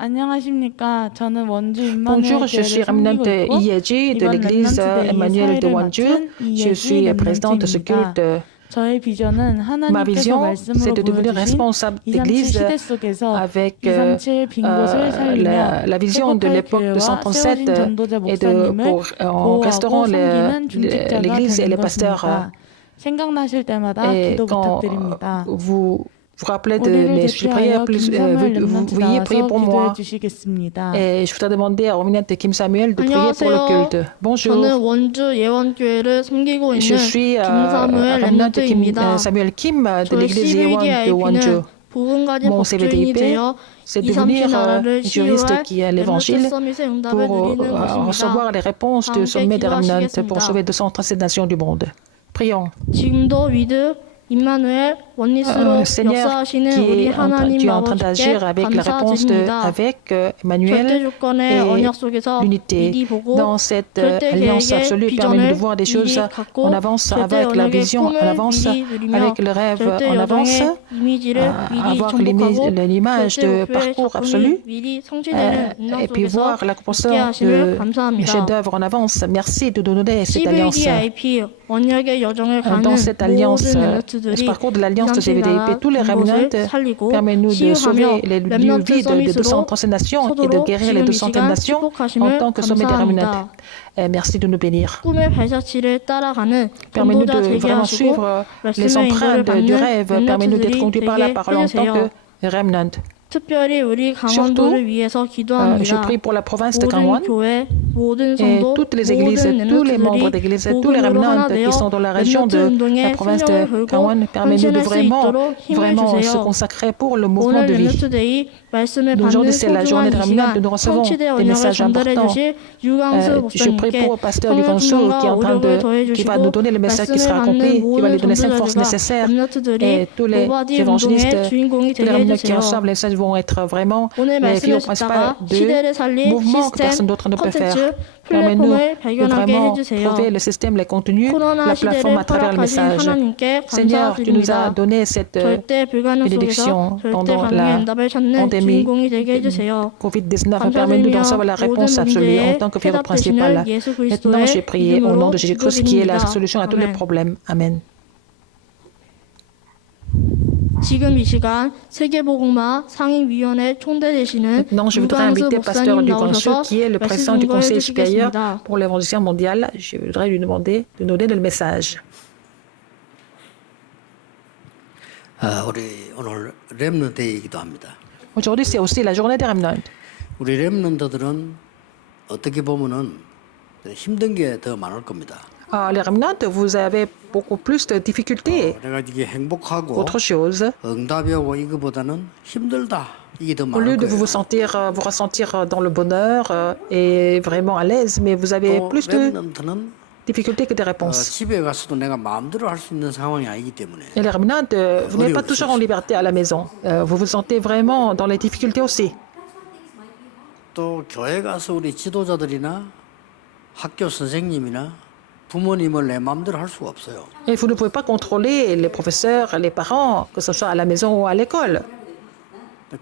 안녕하십니까. 저는 원주 Bonjour, 임마누엘 je suis 교회를 섬기고 Remnant 있고 IEG de 이번 l'église 렘넌트 데이의 Emmanuel de 사회를 Wonju. 맡은 Je 이예지 suis présidente de ce 렘넌트입니다. culte. 저의 비전은 Ma 하나님께서 vision, c'est 말씀으로 de devenir 보여주신 responsable 237 d'église 시대 속에서 avec 237 빈 곳을 살리며 la vision de 회복할 l'époque de 교회와 137 세워진 전도자 et 목사님을 en restaurant 보호하고 섬기는 중직자가 l'église et 되는 les pasteurs. 것입니다. 생각나실 때마다 Et 기도 quand 부탁드립니다. vous vous rappelez de 우리를 mes sujets de prière, 대표하여 김사무엘 vous 렘넌트 veuillez prier 나와서 pour 기도해 moi. 주시겠습니다. Et je voudrais demander à Remnant Kim Samuel de prier pour le 안녕하세요. culte. Bonjour. 저는 원주 예원교회를 섬기고 Je 있는 suis 김사무엘 Remnant 렘넌트입니다. Samuel Kim de 저의 l'église Yeon de Wonju. CVDIP는 복음 가진 Mon 법조인이 CVDIP, 되어 c'est 2, 3시 devenir 나라를 juriste 치유할 qui a 렘넌트 l'évangile 서밋의 응답을 pour 누리는 것입니다. recevoir les réponses du 함께 sommet des Remnants pour 기도하시겠습니다. sauver 237 nations du monde. Prions. 지금도 위드 임마누엘 원리스로 Seigneur, 역사하시는 qui 우리 est 하나님 tu es en train 아버지께 d'agir avec la réponse 감사드립니다. avec 절대 Emmanuel 조건의 et 언약 속에서 l'unité. 미리 보고 Dans cette 절대 alliance 계획의 absolue, permet-nous de 비전을 voir des 미리 choses 갖고 en avance 절대 avec la 언약의 vision, en 꿈을 avance 미리 누리며 avec le rêve, 절대 en avance, 여정의 이미지를 미리 avoir 정복하고 l'image 절대 de 목표의 parcours 작품이 absolu 미리 성취되는 et 인상 puis 속에서 voir 있게 l'accomplissement 하심을 de 감사합니다. chefs-d'œuvre en avance. Merci de nous donner cette alliance. CVDIP 언약의 여정을 가는 Dans cette alliance, 모든 ce 렘넌트들이 parcours de l'alliance de CVDIP, tous les 곳을 remnants 살리고 permettent-nous de sauver 치유하며 les lieux 렘넌트 vides de 서밋으로 237 nations et de 서도록 guérir les 지금 이 237 시간 nations en 축복하심을 tant que sommet des remnants. 감사합니다. Merci de nous bénir. 꿈의 발자취를 따라가는 Permets-nous 전도자 de 되게 vraiment 하시고 suivre les 말씀의 인도를 empreintes du 받는 rêve. Permets-nous d'être 렘넌트들이 conduits par la 되게 parole en tant 해주세요. que remnant. 특별히 우리 Surtout, 강원도를 위해서 je 기도합니다. prie pour la province de 모든 Gangwon 교회, 모든 et 성도, toutes les églises, 모든 tous les membres 렘넌트들이 d'église, tous les 복음으로 하나 remnants 되어 qui sont dans la région 렘넌트 de la 운동에 province 생명을 de 걸고 Gangwon. Permets-nous de 헌신할 수 있도록 힘을 vraiment se 주세요. consacrer pour le mouvement 오늘 de vie. 렘넌트데이 말씀을 Aujourd'hui, 받는 c'est la journée 소중한 de 이 Remnant. 시간 Nous recevons 성취대 des 언약을 messages 전달해 importants. 주실 유광수 Je prie 목사님께 pour le pasteur du Gansu qui est en train qui va nous donner le message qui sera accompli, qui va lui donner 5 forces nécessaires. Et tous les évangélistes, tous les remnants qui reçoivent les messages vont être vraiment 오늘 les 말씀을 filles principales 듣다가 de 시대를 살릴 mouvements que 시스템, personne d'autre ne peut faire. 콘텐츠, Permets-nous 플랫폼을 de 발견하게 vraiment 해주세요. trouver le système, les contenus, 코로나 la plateforme à 시대를 travers le 허락하신 message. 하나님께 Seigneur, tu nous as 감사드립니다. donné cette 절대 불가능 bénédiction 속에서 절대 pendant 가능의 la 응답을 찾는 pandémie 주인공이 되게 해주세요. Covid-19 permet-nous de recevoir la réponse absolue en tant que figure principale. 예수 Maintenant, j'ai 그리스도의 prié au nom de 이름으로 Jésus-Christ qui est la 기도드립니다. solution à tous les 아멘. problèmes. Amen. 지금 이 시간 세계복음화 상임위원회 총대 되시는 Maintenant, je voudrais 유광수 inviter le pasteur 목사님 du Gansu, 나오셔서 qui est le 말씀 président du 증거해 Conseil supérieur 주시겠습니다. pour l'évangélisation mondiale. Je voudrais lui demander de nous donner le message. 우리 오늘 렘넌트 데이이기도 합니다. Aujourd'hui, c'est aussi la journée des remnants. 우리 렘넌트들은 어떻게 보면은 힘든 게 더 많을 겁니다. Les remnants, vous avez beaucoup plus de difficultés 내가 이게 행복하고 qu'autre chose. 응답이 오고 이거보다는 힘들다. 이게 더 Au 많을 lieu de 거예요. vous ressentir dans le bonheur et vraiment à l'aise, mais vous avez 또 plus de 렘넌트는 difficultés que de réponses. 집에 가서도 내가 마음대로 할 수 있는 상황이 아니기 때문에 Et les remnants, vous n'êtes pas toujours en liberté à la maison. Vous vous sentez vraiment dans les difficultés aussi. 또 교회 가서 우리 지도자들이나 학교 선생님이나 부모님을 내 마음대로 할 수가 없어요. Et vous ne pouvez pas contrôler les professeurs, les parents, que ce soit à la maison ou à l'école.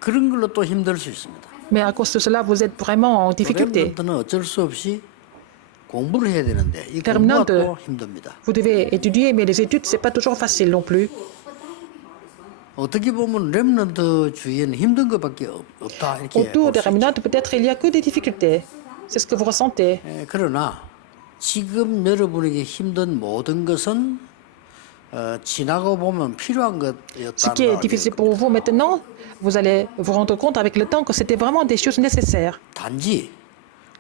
그런 걸로 또 힘들 수 있습니다. Mais à cause de cela, vous êtes vraiment en difficulté. 렘넌트는 어쩔 수 없이 공부를 해야 되는데 이 렘넌트. 공부가 또 힘듭니다. Vous devez étudier, mais les études, c'est pas toujours facile non plus. 어떻게 보면 렘넌트 주위에는 힘든 것밖에 없다 이렇게 Autour 볼 des 수 있죠. remnants, peut-être il n'y a que des difficultés. C'est ce que vous ressentez. 그러나 지금 여러분에게 힘든 모든 것은 지나고 보면 필요한 Ce qui est 것이었다는 difficile pour vous maintenant, vous allez vous rendre compte avec le temps que c'était vraiment des choses nécessaires. 단지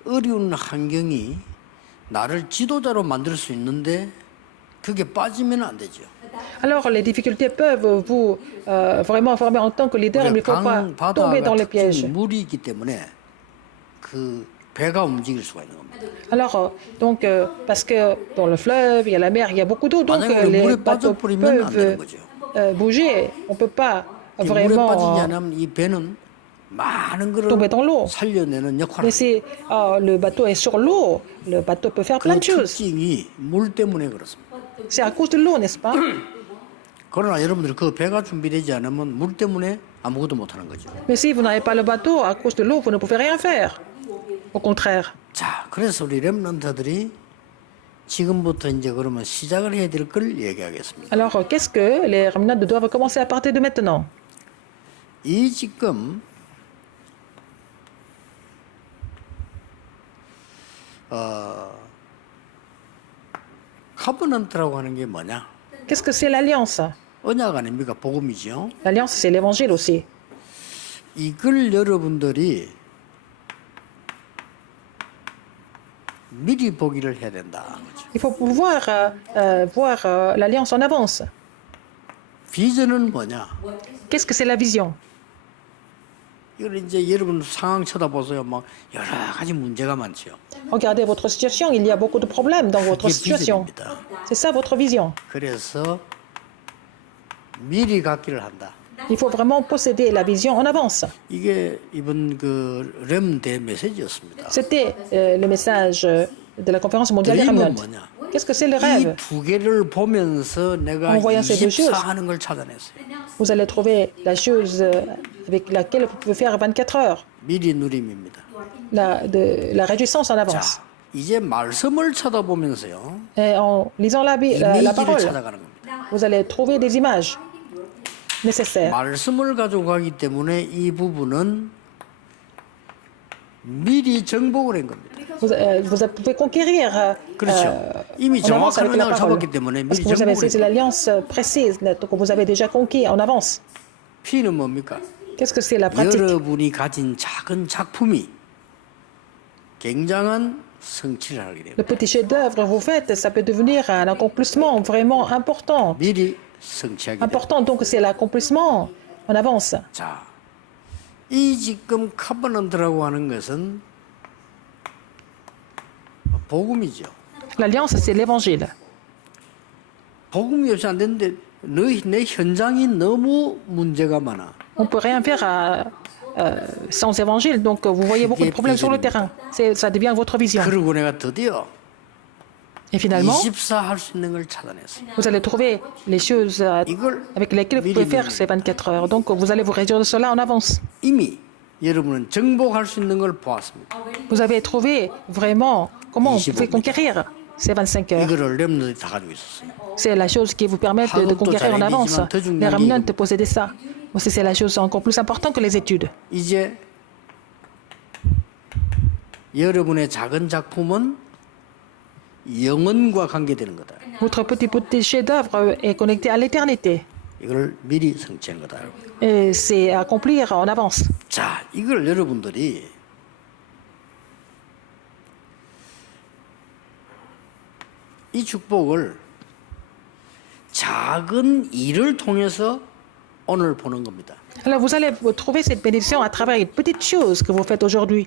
어려운 환경이 나를 지도자로 만들 수 있는데 그게 빠지면 안 되죠. Alors, les difficultés peuvent vous vraiment former en tant que leader, mais il ne faut pas tomber dans les pièges. 물이 있기 때문에 그 배가 움직일 수가 있는 겁니다. Alors, donc, parce que dans le fleuve, il y a la mer, il y a beaucoup d'eau, donc 만약에 우리 les 물에 bateaux 빠져버리면 안 되는 peuvent 거죠. bouger. On ne peut pas 물에 vraiment 빠지지 않으면 이 배는 많은 거를 tomber dans l'eau. 살려내는 역할을 Mais 해요. si le bateau est sur l'eau, le bateau peut faire 그 plein de choses. 특징이 물 때문에 그렇습니다. C'est à cause de l'eau, n'est-ce pas? 그러나 여러분들 그 배가 준비되지 않으면 물 때문에 아무것도 못 하는 거죠. Mais si vous n'avez pas le bateau, à cause de l'eau, vous ne pouvez rien faire. Au contraire. 자, 그래서 우리 렘넌트들이 지금부터 이제 그러면 시작을 해야 될 걸 얘기하겠습니다. Alors, qu'est-ce que les remnants doivent commencer à partir de maintenant? 이 지금 카버넌트라고 하는 게 뭐냐? Qu'est-ce que c'est l'alliance? 언약 아닙니까? 복음이죠. L'alliance, c'est l'évangile aussi. 이걸 여러분들이 미리 보기를 해야 된다. Il faut pouvoir voir l'alliance en avance. 비전은 뭐냐? Qu'est-ce que c'est la vision? 이걸 이제 여러분 상황 쳐다보세요. 막 여러 가지 문제가 많죠. Regardez votre situation, il y a beaucoup de problèmes dans votre 그게 situation. 비전입니다. C'est ça votre vision. 그래서 미리 갖기를 한다. Il faut vraiment posséder la vision en avance. 이게 이번 그 렘대 메시지였습니다. C'était le message de la conférence mondiale des 드림은 remnants. 뭐냐? Qu'est-ce que c'est le rêve? 이 두 개를 보면서 내가 En voyant ces deux 24 choses. 하는 걸 찾아냈어요. Vous allez trouver la chose avec laquelle vous pouvez faire 24 heures. 미리 누림입니다. La réjouissance en avance. 자, 이제 말씀을 쳐다보면서요. Et en lisant la 이미지를 parole, 찾아가는 겁니다. vous allez trouver des images nécessaires. 말씀을 가지고 가기 때문에 이 부분은 미리 정복을 한 겁니다. Vous pouvez conquérir 그렇죠. 이미 en avance 정확한 avec la 언약을 parole. 잡았기 때문에 Parce 미리 que vous avez 정복을 saisi 했어요. l'alliance précise, donc vous avez déjà conquis en avance. P는 뭡니까? Qu'est-ce que c'est la pratique? 여러분이 가진 작은 작품이 굉장한 성취를 하게 됩니다. Le petit chef-d'œuvre que vous faites, ça peut devenir un accomplissement vraiment important. 미리 성취하게 됩니다. Important, donc c'est l'accomplissement en avance. 자, 이 지금 카버넌트라고 하는 것은 복음이죠. L'alliance, c'est l'évangile. 복음이 없이 안 되는데 내 현장이 너무 문제가 많아. On ne peut rien faire sans évangile, donc vous voyez beaucoup de problèmes sur le terrain. Ça devient votre vision. 그리고 내가 드디어 Et finalement, 24 할 수 있는 걸 찾아냈어요. vous allez trouver les choses 이걸 avec lesquelles vous pouvez faire ces 24 heures. Donc vous allez vous réjouir de cela en avance. 이미 여러분은 정복할 수 있는 걸 보았습니다. Vous avez trouvé vraiment comment vous pouvez conquérir ces 25 heures. 이거를 렘너들이 다 가지고 있었어요. C'est la chose qui vous permet de conquérir en avance. Les remnants possédaient ça. Aussi, c'est la chose encore plus importante que les études. 이제 여러분의 작은 작품은 영원과 관계되는 거다. Votre petit chef-d'œuvre est connecté à l'éternité. 이걸 미리 성취한 거다. Et c'est accomplir en avance. 자, 이걸 여러분들이 이 축복을 작은 일을 통해서 오늘 보는 겁니다. Alors vous allez trouver cette bénédiction à travers une petite chose que vous faites aujourd'hui.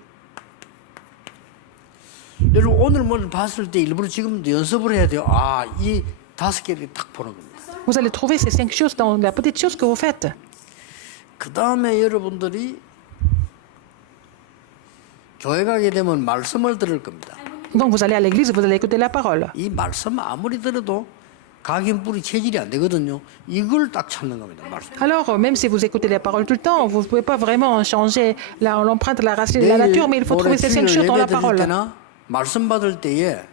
여러분 오늘 뭐 봤을 때 일부러 지금도 연습을 해야 돼요. 아, 이 5개를 딱 보는 겁니다. Vous allez trouver ces 5 choses dans la petite chose que vous faites. 그 다음에 여러분들이 교회 가게 되면 말씀을 들을 겁니다. Donc vous allez à l'église, vous allez écouter la parole. 이 말씀 아무리 들어도 각인뿌리 체질이 안 되거든요. 이걸 딱 찾는 겁니다. 말씀. Alors, même si vous écoutez les paroles tout le temps, vous ne pouvez pas vraiment changer l'empreinte de la racine de la nature, mais il faut trouver ces 5 choses dans la parole. 때나 말씀 받을 때에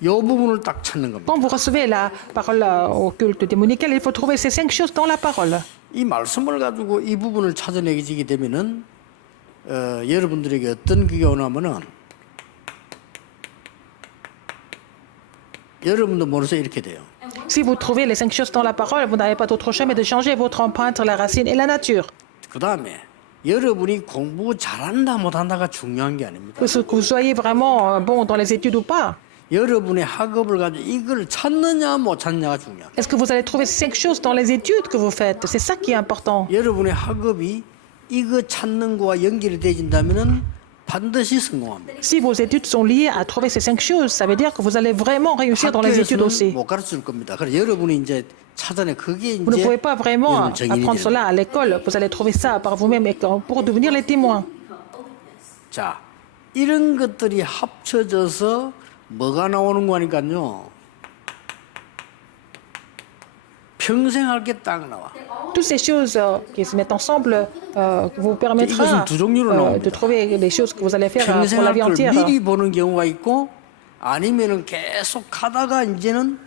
이 부분을 딱 찾는 겁니다. Quand vous recevez la parole au culte démonical, il faut trouver ces 5 choses dans la parole. 이 말씀을 가지고 이 부분을 찾아내게 되면은 여러분들에게 어떤 그게 오냐면은 여러분도 모르서 이렇게 돼요. Si vous trouvez les 5 choses dans la parole, vous n'avez pas d'autre chemin de changer votre empreinte, la racine et la nature. 그 다음에 여러분이 공부 잘한다 못한다가 중요한 게 아닙니다. Que vous soyez vraiment bon dans les études ou pas. 여러분의 학업을 가지고 이걸 찾느냐 못 찾느냐가 중요합니다. Est-ce que vous allez trouver ces 5 choses dans les études que vous faites? C'est ça qui est important. 여러분의 학업이 이거 찾는 거와 연결이 되진다면은 반드시 성공합니다. Si vos études sont liées à trouver ces 5 choses, ça veut dire que vous allez vraiment réussir dans les études aussi. 학교에서는 못 가르칠 겁니다. 그래서 여러분이 이제 찾아내 그게 Vous ne 이제 pouvez pas vraiment 여러분 정인이 apprendre 되는 cela à l'école. Vous allez trouver ça par vous-même et pour devenir les témoins. 자, 이런 것들이 합쳐져서 뭐가 나오는 거니까요. 평생 할 게 딱 나와. Toutes ces choses qui se mettent ensemble vous permettra 이것은 두 종류로 나옵니다. de trouver les choses que vous allez faire 평생 pour la 할 vie 걸 entière. 미리 보는 경우가 있고 아니면은 계속 하다가 이제는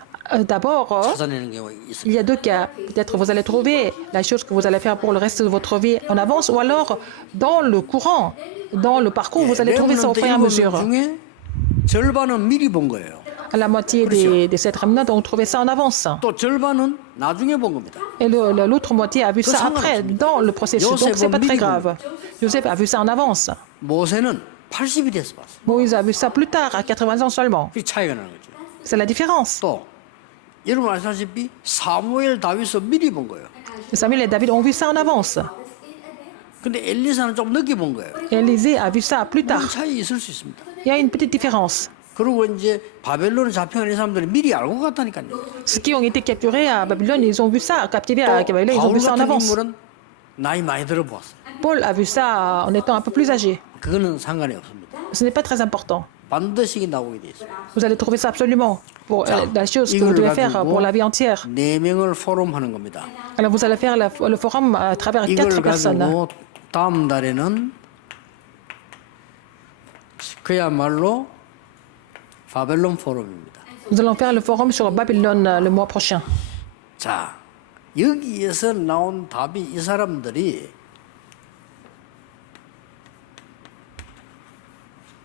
D'abord, 찾아내는 경우가 il 있습니다. y a deux cas. Peut-être vous allez trouver la chose que vous allez faire pour le reste de votre vie en avance, ou alors dans le courant, dans le parcours, vous allez trouver ça au fur et à mesure. 중에 절반은 미리 본 거예요. La moitié de cette remnant ont trouvé ça en avance. 또 절반은 나중에 본 겁니다. Et l'autre moitié a vu ça après, dans le processus. Donc, c'est pas très grave. Joseph a vu ça en avance. 모세는 80이 돼서 봤어요. Moïse a vu ça plus tard, à 80 ans seulement. 그 차이가 나는 거죠. C'est la différence. 또 여러분 아시다시피 사무엘 다윗은 미리 본 거예요. Samuel et David ont vu ça en avance. 근데 엘리사는 좀 늦게 본 거예요. Élisée a vu ça plus 그런 tard. 차이 있을 수 있습니다. Il y a une petite différence. 그리고 이제 바벨론에 잡혀간 이 사람들이 미리 알고 갔다니까요. Ceux qui ont été capturés à Babylone, ils ont vu ça, captivés à 또 Babylone, ils ont 바울 vu ça en 같은 avance. 인물은 나이 많이 들어 보았어요. Paul a vu ça en étant un peu plus âgé. 그거는 상관이 없습니다. Ce n'est pas très important. 반드시 나오게 돼 있어요. Vous allez trouver ça absolument pour 자, la chose que 이걸 vous devez faire 가지고 pour la vie entière. 4명을 포럼하는 겁니다. Alors vous allez faire le forum à travers 4 이걸 personnes. 가지고 다음 달에는 그야말로 바벨론 포럼입니다. Nous allons faire le forum sur Babylone le mois prochain. 자, 여기에서 나온 답이 이 사람들이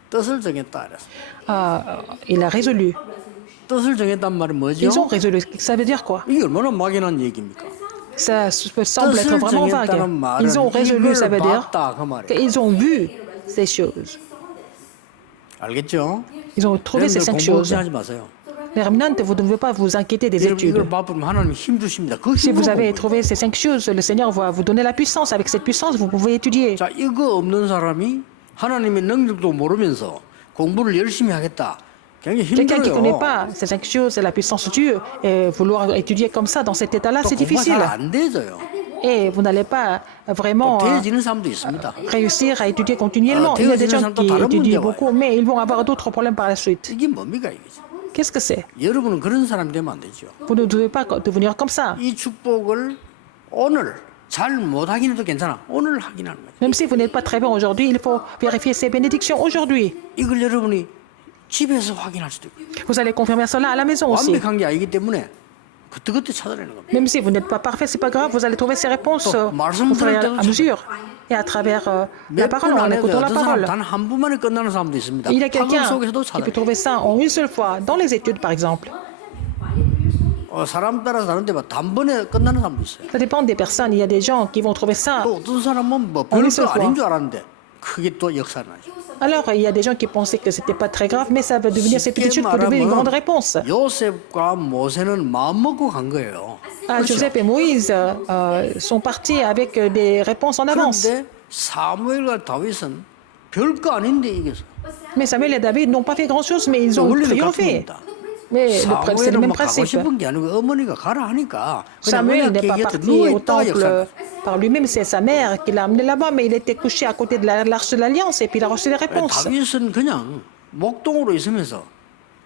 뜻을 정했다 그랬어. Il a résolu. 뜻을 정했단 말은 뭐죠? Ils ont résolu. Ça veut dire quoi? 이게 얼마나 막연한 얘기입니까? Ça semble être 뜻을 vraiment 정했다는 vague. Ils ont 말은 résolu, ça 이걸 veut dire 봤다 그 말이에요. qu'ils ont vu ces choses. 알겠죠? Ils ont trouvé ces 5 공부 choses. 걱정하지 마세요. Les remnants, vous ne devez pas vous inquiéter des 여러분 études. 이걸 바쁘면 하나님 힘 주십니다. 그 Si 힘으로 vous avez 공부해요. trouvé ces 5 choses, le Seigneur va vous donner la puissance. Avec cette puissance, vous pouvez étudier. 자, 이거 없는 사람이 하나님의 능력도 모르면서 공부를 열심히 하겠다. 굉장히 Quelqu'un qui ne connaît 힘들어요. pas ces 5 choses et la puissance de Dieu, et vouloir étudier comme ça, dans cet état-là, 또 c'est 공부가 difficile. 잘안 돼져요. Et vous n'allez pas vraiment 또 돼지는 사람도 있습니다. réussir à étudier continuellement. Il y a des gens qui étudient beaucoup, mais ils vont avoir d'autres problèmes par la suite. 이게 뭡니까 이게? Qu'est-ce que c'est? 여러분은 그런 사람이 되면 안 되죠. Vous ne devez pas devenir comme ça. 이 축복을 오늘 잘 못하긴 해도 괜찮아. 오늘 하긴 하는 거죠. Même si vous n'êtes pas très bon aujourd'hui, il faut vérifier ces bénédictions aujourd'hui. 이걸 여러분이 집에서 확인할 수도 있고 Vous allez confirmer cela à la maison aussi. 완벽한 게 아니기 때문에 그때그때 찾아내는 겁니다. Même si vous n'êtes pas parfait, c'est pas grave, vous allez trouver ces réponses au fur et à mesure. Et à travers la parole, en 몇번 안에 écoutant la 어떤 사람 parole. 단한 번만에 끝나는 사람도 있습니다. Il y a 학원 quelqu'un 속에서도 qui peut 찾아내요. trouver ça en une seule fois, dans les études par exemple. 사람 따라서 다른데 막 단번에 끝나는 사람도 있어요. Ça dépend des personnes. Il y a des gens qui vont trouver ça. 또 어떤 사람은 뭐 어느 별거 세포야? 아닌 줄 알았는데 그게 또 역사를 나죠. Alors, il y a des gens qui pensaient que c'était pas très grave, mais ça va devenir, ces petites choses peuvent devenir une grande réponse. 요셉과 모세는 마음 먹고 간 거예요. Joseph et Moïse sont partis avec des réponses en avance. 그런데 사무엘과 다윗은 별거 아닌데 이겼어. Mais Samuel et David n'ont pas fait grand-chose, mais ils ont 원리는 triomphé. 같습니다. Mais c'est le 사무엘은 même 뭐 가고 principe. 싶은 게 아니고 어머니가 가라 하니까 그냥 Samuel n'est 언약궤 pas 곁에 parti 누워 au 있다가 역사. temple par lui-même, c'est sa mère qui l'a amené là-bas, mais il était couché à côté de l'arche de l'Alliance et puis il a reçu les réponses. 다윗은 그냥 목동으로 있으면서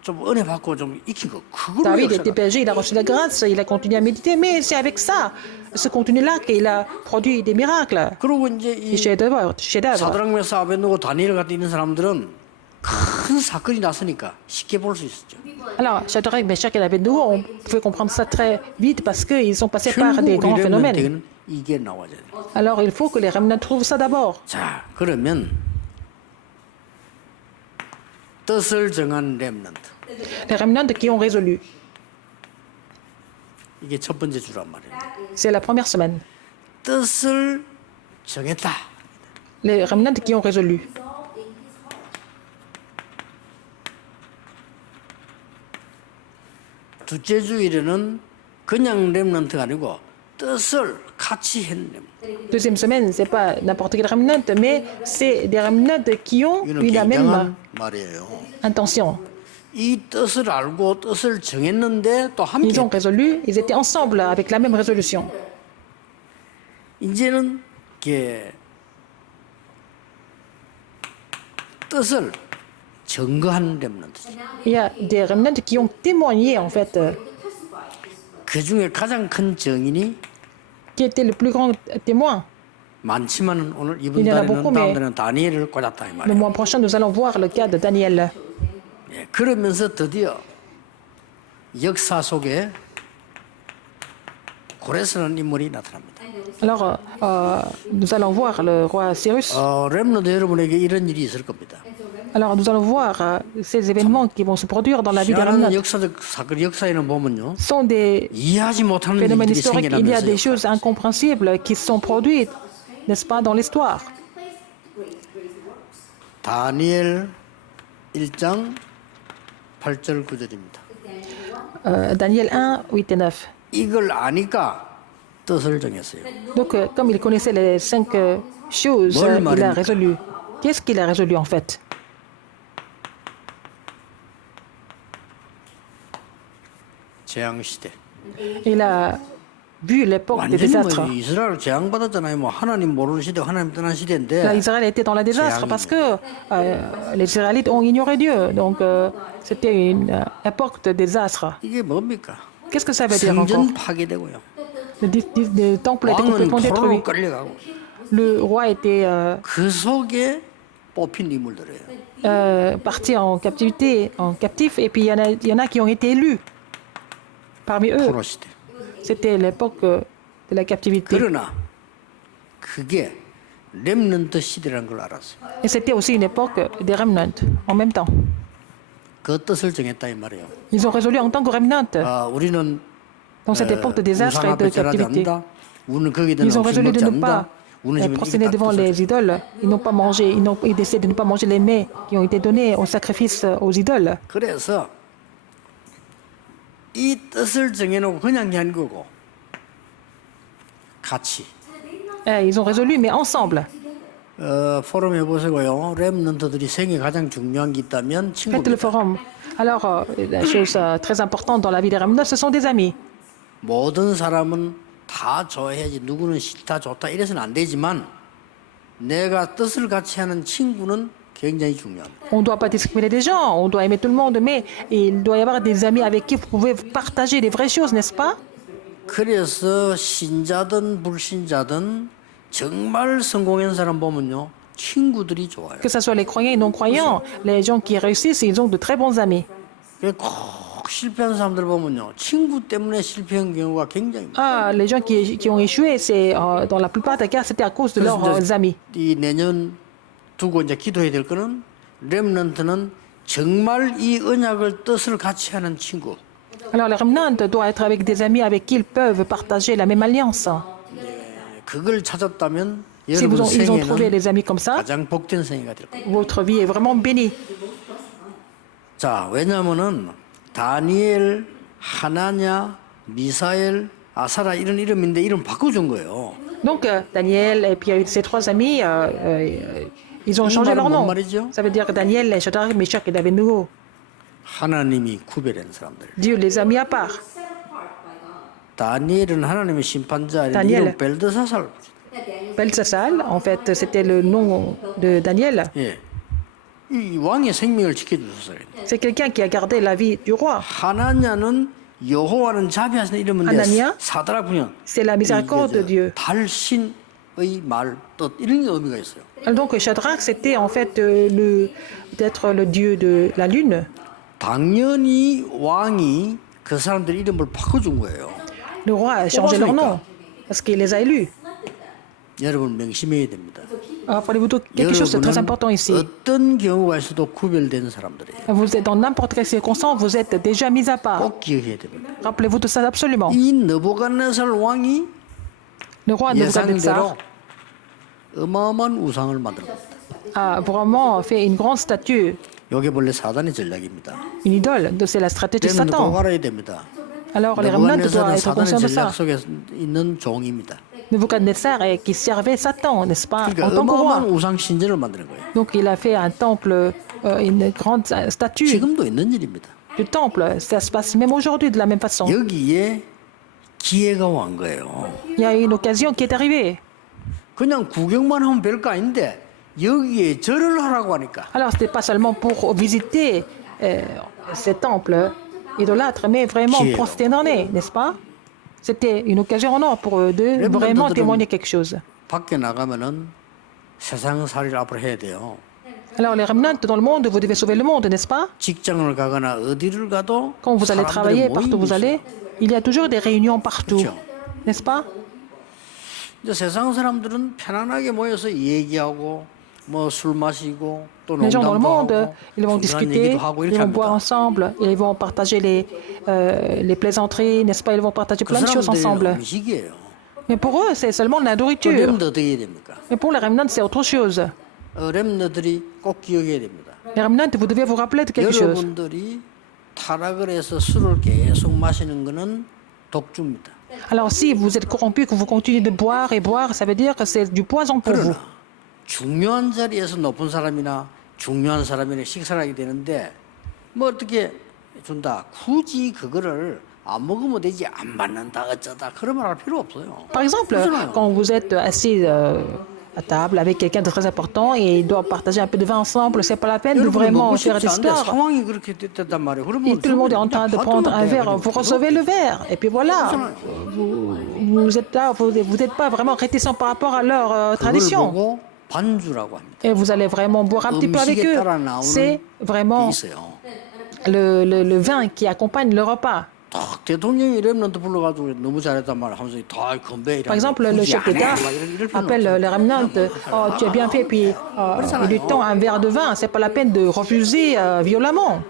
좀 은혜 받고 좀 익힌 거 그걸로 David 역사가. était péché, il a reçu la grâce, il a continué à méditer, mais c'est avec ça, ce contenu-là, qu'il a produit des miracles, 그리고 이제 des 이 chefs-d'œuvre. 사드락 메사 아벤노고 다니엘 같은 있는 사람들은 큰 사건이 났으니까 쉽게 볼 수 있었죠. Alors, Shadrach, Meshach et Abednego, on pouvait comprendre ça très vite parce qu'ils sont passés par des 결국 우리 grands phénomènes. 렘넌트에게는 이게 나와야 돼요. Alors, il faut que les remnants trouvent ça d'abord. 자, 그러면 뜻을 정한 렘넌트. Les remnants qui ont résolu. 이게 첫 번째 주란 말이에요. C'est la première semaine. 뜻을 정했다. Les remnants qui ont résolu. 둘째 주일에는 그냥 렘넌트가 아니고 뜻을 같이 한 렘넌트. Deuxième semaine, c'est pas n'importe quel remnant, mais c'est des remnants qui ont 이거는 eu la même 굉장한 말이에요. intention. 이 뜻을 알고 뜻을 정했는데 또 함께 Ils ont résolu, ils étaient ensemble avec la même résolution. 이제는 이게 뜻을 증거한 렘넌트죠. Il y a des remnants qui ont témoigné, en fait. 그 중에 가장 큰 증인이 qui était le plus grand témoin. 많지만은 오늘 이번 Il y en a 달에는 beaucoup, 다음 mais- 달에는 다니엘을 꽂았다 이 Le 말이에요. mois prochain, nous allons voir le cas de Daniel. 예, 그러면서 드디어 역사 속에 고레스라는 인물이 나타납니다. Alors, nous allons voir le roi Cyrus. 렘너드 여러분에게 이런 일이 있을 겁니다. Alors, nous allons voir ces événements qui vont se produire dans la vie des 희한한 remnants. 역사적 사건 역사에는 보면요, Ce sont des 이해하지 못하는 phénomènes 일들이 historiques. Il y a des 생겨나면서 choses incompréhensibles qui sont produites, n'est-ce pas, dans l'histoire. 다니엘 1장 8절 9절입니다. Daniel 1, 8 et 9. 이걸 아니까 뜻을 정했어요. Donc, comme il connaissait les 5 choses, Bol il a marinique. résolu. Qu'est-ce qu'il a résolu en fait? 재앙 시대. Il a vu l'époque des 완전히 désastres. 뭐 이스라엘 재앙 받았잖아요. 뭐 하나님 모르는 시대, 하나님 떠난 Là, 시대인데 Israël était dans le désastre parce que les Israélites ont ignoré Dieu. Donc, c'était une époque de désastre. 이게 뭡니까? Qu'est-ce que ça veut dire encore? 성전 파괴되고요. Le temple était 왕은 complètement 포로로 détruit. 끌려가고 Le roi était 그 속에 뽑힌 인물들이에요. parti en captivité, en captif, et puis il y en a qui ont été élus. Parmi eux, 포로 시대. c'était l'époque de la captivité. 그러나 그게 렘넌트 시대라는 걸 알았어요. Et c'était aussi une époque des remnants en même temps. 그 뜻을 정했다 이 말이에요. Ils ont résolu en tant que remnant 우리는 dans cette époque de désastre 우상 et de 앞에 절하지 captivité. 않는다. 우리는 거기에 대한 Ils ont 음식 résolu de 먹지 ne pas 않는다. 우리는 지금 prosterner 이게 다 devant 뜻을 les idoles. Ils n'ont pas mangé, ils décident de ne pas manger les mets qui ont été donnés au sacrifice aux idoles. 그래서 이 뜻을 정해놓고 그냥 한 거고 같이 Ils ont résolu, mais ensemble. 포럼 해보시고요. 렘넌트들이 생에 가장 중요한 게 있다면 Faites le 친구들. forum. Alors, la chose très importante dans la vie des remnants, ce sont des amis. 모든 사람은 다 좋아해야지 누구는 싫다 좋다 이래서는 안 되지만 내가 뜻을 같이 하는 친구는 굉장히 중요합니다. On ne doit pas discriminer des gens, on doit aimer tout le monde, mais il doit y avoir des amis avec qui vous pouvez partager les vraies choses, n'est-ce pas? 그래서 신자든 불신자든 정말 성공한 사람 보면요 친구들이 좋아요. Que ce soit les croyants et non-croyants, les gens qui réussissent, ils ont de très bons amis. 꼭 실패한 사람들 보면요 친구 때문에 실패한 경우가 굉장히 많아요. Les gens qui ont échoué, c'est dans la plupart des cas, c'était à cause de leurs amis. 이 내년 두고 이제 기도해야 될 거는 렘넌트는 정말 이 언약을 뜻을 같이 하는 친구. Alors, les remnants doivent être avec des amis avec qui ils peuvent partager la même alliance. 그걸 찾았다면 Si 여러분 ils ont trouvé 생애는 des amis comme ça, 가장 복된 생애가 될 거예요. votre vie est vraiment bénie. 자, 왜냐하면은 다니엘, 하나냐, 미사엘, 아사라 이런 이름인데 이름 바꿔준 거예요. Donc, Daniel et puis il y a eu ses 3 amis, ils ont changé leur nom. Ça veut dire que Daniel, Shadrach, Meshach et Abednego. 하나님이 구별한 사람들. Dieu les a mis à part. 다니엘은 하나님의 심판자 다니엘. 이름 벨드사살. Belshazzar, en fait, c'était le nom de Daniel. 예. 이 왕의 생명을 지켜주셨어요. C'est quelqu'un qui a gardé la vie du roi. 하나냐는 여호와는 자비하시는 이름인데 하나냐? 사드락은요. C'est la miséricorde de Dieu. 달신의 말, 뜻 이런 의미가 있어요. Donc, Shadrach, c'était en fait d'être le dieu de la lune. 당연히 왕이 그 사람들 이름을 바꿔준 거예요. Le roi a changé leur nom parce qu'il les a élus. 여러분 명심해야 됩니다. Rappelez-vous de quelque chose de très important ici. 어떤 경우가 있어도 구별된 사람들이에요. Vous êtes dans n'importe quelle circonstance, vous êtes déjà mis à part. 꼭 기억해야 됩니다. Rappelez-vous de ça absolument. 이 느부갓네살 왕이 Le roi Nebuchadnezzar 예상대로 어마어마한 우상을 만들었다. a vraiment fait une grande statue, 이게 원래 사단의 전략입니다. une idole. C'est la stratégie de 여러분도 꼭 Satan. 알아야 됩니다. Alors les remnants doivent 느부갓네살은 être 사단의 conscients de ça. 전략 속에 있는 종입니다. Nebuchadnezzar qui servait Satan, n'est-ce pas, 그러니까 en tant que 어마어마한 roi. 우상 신전을 만드는 거예요. Donc il a fait un temple, une grande statue 지금도 있는 일입니다. du temple. Ça se passe même aujourd'hui de la même façon. 여기에 기회가 온 거예요. Il y a une occasion qui est arrivée. 그냥 구경만 하면 별거 아닌데 여기에 절을 하라고 하니까 Alors c'était pas seulement pour visiter ces temples idolâtres, mais vraiment Qui est prosterner, n'est-ce pas? C'était une occasion en or pour eux de vraiment témoigner quelque chose. 밖에 나가면은 세상살이를 앞으로 해야 돼요. Alors, les remnants dans le monde, vous devez sauver le monde, n'est-ce pas? 직장을 가거나 어디를 가도 Quand vous allez travailler, 사람들의 partout où vous 모임이 allez, il y a toujours des réunions partout, 그렇죠. n'est-ce pas? 이제 세상 사람들은 편안하게 모여서 얘기하고 뭐 술 마시고 또 Les gens dans le 농담도 monde, 하고 ils vont 불편한 discuter, 얘기도 하고 ils 이렇게 vont boire 합니다. ensemble, ils vont partager les plaisanteries, n'est-ce pas? Ils vont partager 그 plein de choses 사람들의 ensemble. 음식이에요. Mais pour eux, c'est seulement de la 또 nourriture. 렘드 어떻게 해야 됩니까? Mais pour les remnants, c'est autre chose. 렘너들이 꼭 기억해야 됩니다. Les remnants, vous devez vous rappeler de quelque chose. 여러분들이 타락을 해서 술을 계속 마시는 거는 독주입니다. Alors, si vous êtes corrompu, que vous continuez de boire et boire, ça veut dire que c'est du poison pour vous. 그러나 중요한 자리에서 높은 사람이나 중요한 사람이나 식사를 하게 되는데 뭐 어떻게 준다. 굳이 그거를 안 먹으면 되지 안 받는다 어쩌다 그런 말 할 필요 없어요. Par exemple, 그렇잖아요. quand vous êtes assis à table avec quelqu'un de très important et ils doivent partager un peu de vin ensemble, c'est pas la peine de 여러분이 vraiment 먹고 faire 싶지 않은데 d'histoire. 상황이 그렇게 됐단 말이에요. Et 그러면 tout le monde est en train de prendre un verre, vous recevez le verre. Et puis voilà, vous êtes là, vous n'êtes pas vraiment réticent par rapport à leur 그걸 tradition. 보고 반주라고 합니다. Et vous allez vraiment boire un petit peu avec 음식에 eux. 따라 나오는 C'est 게 vraiment 있어요. le vin qui accompagne le repas. 딱 대통령이 렘넌트 불러가지고 너무 잘했단 말을 하면서 다 건배. Par exemple, le chef d'État appelle les remnants, oh, tu as bien fait, puis il lui tend un verre de vin. C'est pas la peine de refuser violemment.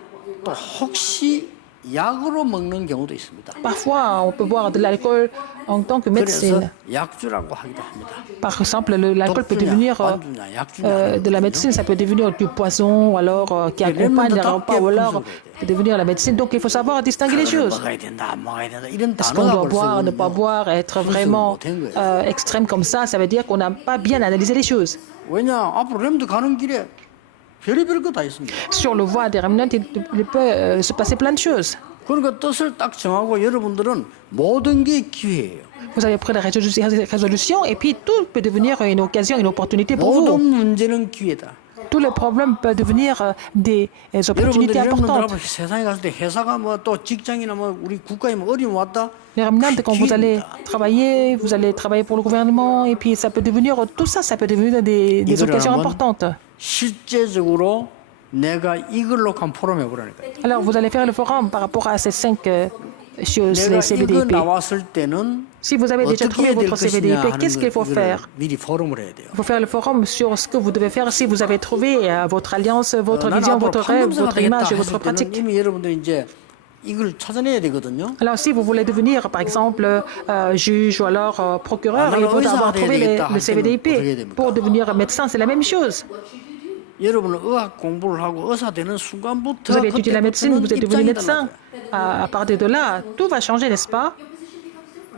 또 혹시 약으로 먹는 경우도 있습니다. Parfois, on peut boire de l'alcool en tant que 그래서 médecine. 약주라고 하기도 합니다. Par exemple, l'alcool peut 독주냐, devenir 반주냐, 약주냐. de la médecine, ça peut devenir du poison, ou alors qui accompagne les repas, ou alors peut devenir la médecine. Donc, il faut savoir distinguer les choses. 먹어야 된다, 안 먹어야 된다 이런 Est-ce qu'on 단어가 doit boire, ne 벌써 pas boire, être vraiment extrême comme ça veut dire qu'on n'a pas bien analysé les choses. 왜냐 앞으로 렘드 가는 길에 별의별 거 다 있습니다. Sur le voie des remnants, il peut se passer plein de choses. 그러니까 뜻을 딱 정하고 여러분들은 모든 게 기회예요. Vous avez pris la résolution et puis tout peut devenir une occasion, une opportunité pour 모든 vous. 문제는 기회다. Tous les problèmes peuvent devenir des opportunités 여러분들이 importantes. 여러분들 세상에 갔을 때 회사가 뭐 또 직장이나 뭐 우리 국가에 뭐 어려움 왔다. Les remnants, quand vous allez travailler pour le gouvernement et puis ça peut devenir, tout ça, ça peut devenir des occasions importantes. 실제적으로 내가 이걸로 간 포럼 해보라니까. Alors vous allez faire le forum par rapport à ces 5 choses, 내가 les 이거 CVDIP. 나왔을 때는 Si vous avez déjà 어떻게 trouvé 해야 될 votre 것이냐 CVDIP, 하는 qu'est-ce qu'il faut 걸 faire? 미리 포럼을 해야 돼요. Il faut faire le forum sur ce que vous devez faire si vous avez trouvé votre alliance, votre 나는 vision, 앞으로 votre rêve, 판검사가 votre 되겠다 image et 했을 votre 때는 pratique. 이미 여러분들 이제 이걸 찾아내야 되거든요. Alors, si vous voulez devenir, par exemple, juge ou alors procureur, il faut avoir trouvé le CVDIP. Pour devenir médecin, c'est la même chose. 여러분은 의학 공부를 하고 의사 되는 순간부터 Vous avez étudié la médecine, vous êtes devenu 입장이 médecin. 달라져요. À partir de là, tout va changer, n'est-ce pas?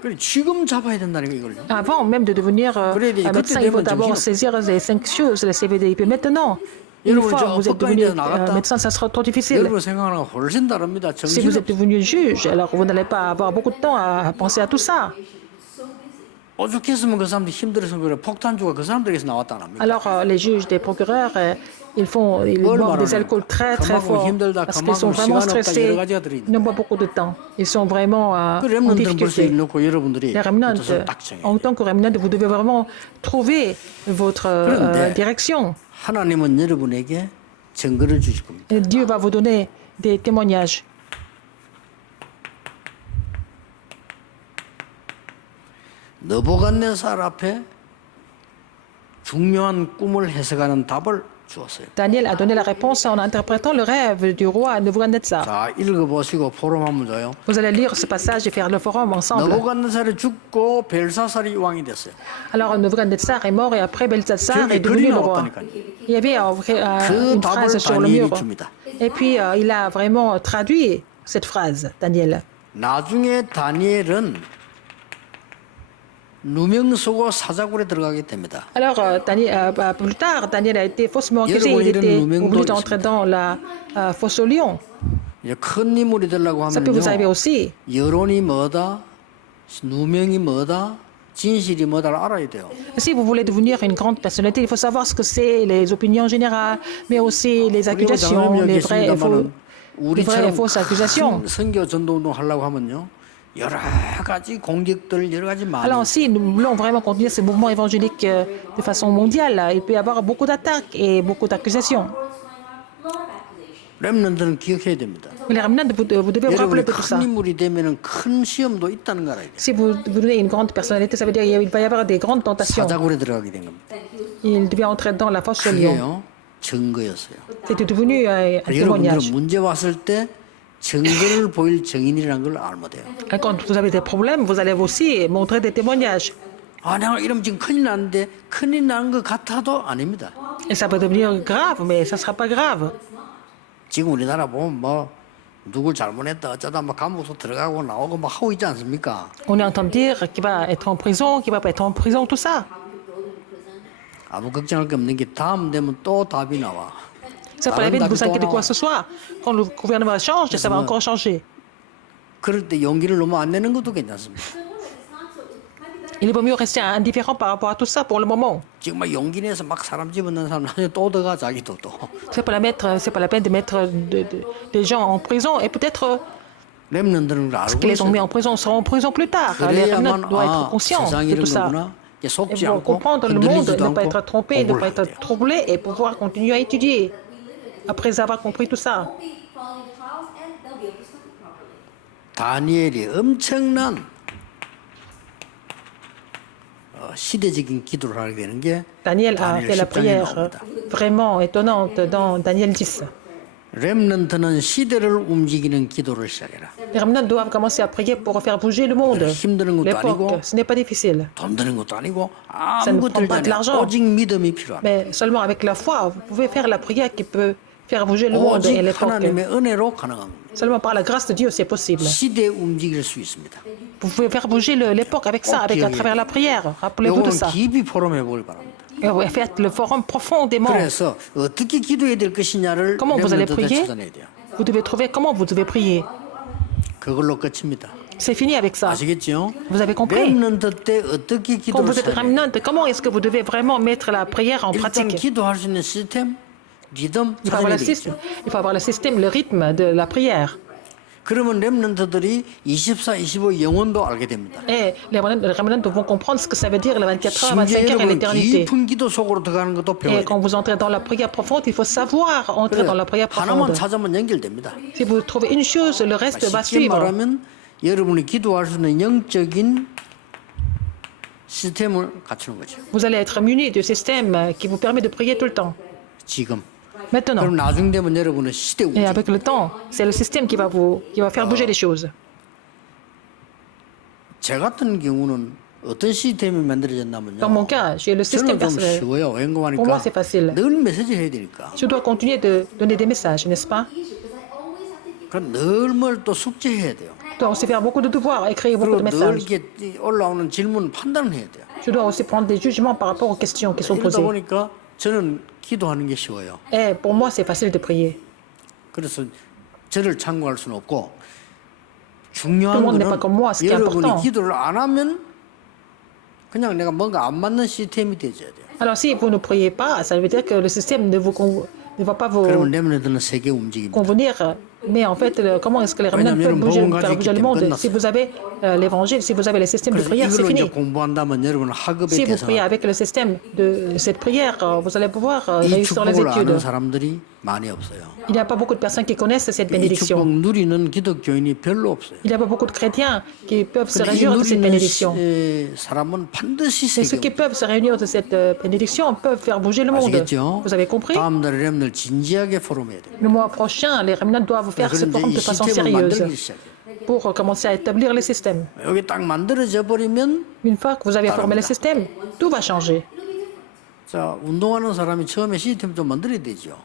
그래 지금 잡아야 된다니까 이걸요. Avant même de devenir un médecin, il faut d'abord saisir les 5 choses, les CVDIP. Maintenant, une fois que vous êtes devenu médecin, ça sera trop difficile. 여러분 생각하는 거 훨씬 다릅니다. Si vous êtes 정신 devenu juge, alors vous n'allez pas avoir beaucoup de temps à penser à tout ça. 오죽했으면 그 사람들 힘들어서 그래 폭탄주가 그 사람들에게서 나왔다 안 합니까? Alors, les juges, les procureurs, ils boivent des alcools très très forts parce qu'ils sont vraiment stressés, ils n'ont pas beaucoup de temps. Ils sont vraiment en 그 렘넌트는 벌써 difficulté. 일놓고 여러분들이 Les remnants, 뜻을 딱 정해야 en 돼요. tant que remnant, vous devez vraiment trouver votre direction. 하나님은 여러분에게 증거를 주실 겁니다. Et Dieu va vous donner des témoignages. 느부갓네살 앞에 중요한 꿈을 해석하는 답을 주었어요. Daniel a donné la réponse en interprétant le rêve du roi Nebuchadnezzar. 자, 읽어보시고 포럼 한번 줘요. Vous allez lire ce passage et faire le forum ensemble. 느부갓네살이 죽고 벨사살이 왕이 됐어요. Alors Nebuchadnezzar est mort et après Belsatsar 저기 est devenu 글이 le roi. 나왔다니까요. Il y avait 그 une 답을 phrase sur le 다니엘이 mur. 줍니다. Et puis il a vraiment traduit cette phrase, Daniel. 나중에 다니엘은 누명 쓰고 사자굴에 들어가게 됩니다. Alors plus tard, Daniel a été faussement accusé. Il était obligé d'entrer dans la fosse au lion. 이제 큰 인물이 되려고 Ça peut vous arriver 하면요. aussi. 여론이 뭐다, 누명이 뭐다, 진실이 뭐다를 알아야 돼요. Si vous voulez devenir une grande personnalité, il faut savoir ce que c'est, les opinions générales, mais aussi les accusations, les vraies et fausses accusations. 선교 전도운동 하려고 하면요. 여러 가지 공격들, 여러 가지 많이. Alors si nous voulons vraiment continuer ce mouvement évangélique de façon mondiale, il peut y avoir beaucoup d'attaques et beaucoup d'accusations. 렘넌트는 기억해야 됩니다. Les remnants, vous devez vous rappeler 여러분이 de tout ça. 큰 인물이 되면은 큰 시험도 있다는 걸 알아야 돼요. Si vous donnez une grande personnalité, ça veut dire qu'il va y avoir des grandes tentations. 사자굴에 들어가게 된 겁니다. Il devait entrer dans la fosse au lion. 그게요 증거였어요. C'était devenu un témoignage. 여러분들은 문제 왔을 때 증거를 보일 증인이라는 걸 알면 돼요. Et quand vous avez des problèmes, vous allez aussi montrer des témoignages. 아, 내가 이러면 지금 큰일 났는데 큰일 나는 것 같아도 아닙니다. Et ça peut devenir grave, mais ça ne sera pas grave. 지금 우리나라 보면 뭐 누굴 잘못했다 어쩌다 막 감옥도 들어가고 나오고 막 하고 있지 않습니까? On est en train de dire qu'il va être en prison, qu'il va pas être en prison, tout ça. 아무 걱정할 게 없는 게 다음 되면 또 답이 나와. C'est pas la peine de vous inquiéter de quoi que ce soit. Quand le gouvernement change, ça va encore changer. 그럴 때 용기를 너무 안 내는 것도 괜찮습니다. Il vaut mieux rester indifférent par rapport à tout ça pour le moment. 지금 막 용기 내서 막 사람 집어넣는 사람 나중에 또 들어가 자기도 또. C'est pas la peine de mettre des gens en prison et peut-être 렘넌트는 걸 ceux 알고 qui les ont mis 있어요. en prison seront en prison plus tard. Les remnants 그래야만 doivent être 아 conscients 세상이 de 이런 tout ça. 거구나. Et 속지 pour 않고 comprendre le monde, 흔들리지도 ne pas être 않고 trompé, ne 공부를 pas 해야 être 돼요. troublé et pouvoir continuer à étudier après avoir compris tout ça. 다니엘이 엄청난 시대적인 기도를 하게 되는 게 Daniel a 다니엘 fait la 10장에 prière 나옵니다. vraiment étonnante dans Daniel 10. 렘넌트는 시대를 움직이는 기도를 시작해라. Les remnants doivent commencer à prier pour faire bouger le monde. 힘드는 것도 아니고 L'époque, ce n'est pas difficile. 돈 드는 것도 아니고 Ça ne 아무것도 prend pas de 들지 l'argent. 오직 믿음이 필요합니다. Mais seulement avec la foi, vous pouvez faire la prière qui peut faire bouger le monde et 오직 l'époque. 하나님의 은혜로 가능한 겁니다. Seulement par la grâce de Dieu, c'est possible. 시대 움직일 수 있습니다. Vous pouvez faire bouger l'époque avec ça, avec à travers la prière. Rappelez-vous de 요거는 ça. 깊이 포럼해 보길 바랍니다. Et ouais, faites le forum profondément. 그래서 어떻게 기도해야 될 것이냐를 Comment vous allez 렘넌트들 prier? 찾아내야 돼요. Vous devez trouver comment vous devez prier. 그걸로 끝입니다. C'est fini avec ça. 아시겠죠? Vous avez compris? 렘넌트 때 어떻게 Quand 기도를 vous êtes 해야 돼요? remnant, comment est-ce que vous devez vraiment mettre la prière en 일단 pratique? 기도할 수 있는 시스템, 리듬 Il faut avoir 찾아내야 le 되겠죠. système, il faut avoir le système, le rythme de la prière. 그러면 렘넌트들이 24, 25 영혼도 알게 됩니다. Et les remnants vont comprendre ce que ça veut dire les 24 heures, 심지어 25 heures et 여러분 l'éternité. 깊은 기도 속으로 들어가는 것도 배워야 Et 돼요. quand vous entrez dans la prière profonde, il faut savoir entrer dans la prière 하나만 profonde. 찾으면 연결됩니다. Si vous trouvez une chose, le reste va 쉽게 suivre. 말하면 여러분이 기도할 수 있는 영적인 시스템을 갖추는 거죠. Vous allez être muni du système qui vous permet de prier tout le temps. 지금. Maintenant. 그럼 나중 되면 여러분은 시대 Et 움직임. avec le temps, c'est le système qui va faire bouger les choses. 제 같은 경우는 어떤 시스템이 만들어졌냐면요. Dans mon cas, j'ai le système 저는 좀 personnel. 쉬워요. Pour moi, 웬거하니까 c'est facile. 늘 메시지 해야 되니까. Je dois continuer de donner des messages, n'est-ce pas? 그럼 늘 뭘 또 숙제해야 돼요. Je dois aussi faire beaucoup de devoirs, écrire beaucoup 그리고 de 늘 messages. 이렇게 올라오는 질문 판단을 해야 돼요. Je dois aussi prendre des jugements par rapport aux questions qui sont 이러다 posées. 보니까 저는 기도하는 게 쉬워요. Et pour moi, c'est facile de prier. 그래서 저를 참고할 수는 없고 Tout le 중요한 monde n'est 거는 pas comme moi, ce qui est 여러분이 important. 기도를 안 하면 그냥 내가 뭔가 안 맞는 시스템이 되어야 돼요. Alors, si vous ne priez pas, ça veut dire que le système ne va pas vous 그러면 렘넌트는 세계 움직입니다. convenir. Mais en fait, comment est-ce que les remnants peuvent faire bouger le monde? Si vous avez l'évangile, si vous avez les systèmes de 그래서 prière, c'est 이걸로 이제 fini. 공부한다면 여러분은 학업에 Si vous priez 대해서 avec le système de cette prière, vous allez pouvoir 이 réussir les 축복을 아는 études. 사람들이 많이 없어요. Il n'y a pas beaucoup de personnes qui connaissent cette 이 축복 bénédiction. 누리는 기독교인이 별로 없어요. Il n'y a pas beaucoup de chrétiens qui peuvent se 근데 이 réjouir de cette 누리는 bénédiction. 사람은 반드시 Mais ceux qui 세계 peuvent se réunir de cette bénédiction peuvent faire bouger le monde. 아시겠죠? Vous avez compris? 다음 달에 렘넌트 진지하게 포럼해야 돼요. Le mois prochain, les remnants doivent faire ce 그런데 forum 이 de façon 시스템을 sérieuse 만들기 시작해요. pour commencer à établir le système. 여기 딱 만들어져 버리면 Une fois que vous avez formé le système, tout va changer. 자 운동하는 사람이 처음에 시스템 좀 만들어야 되죠.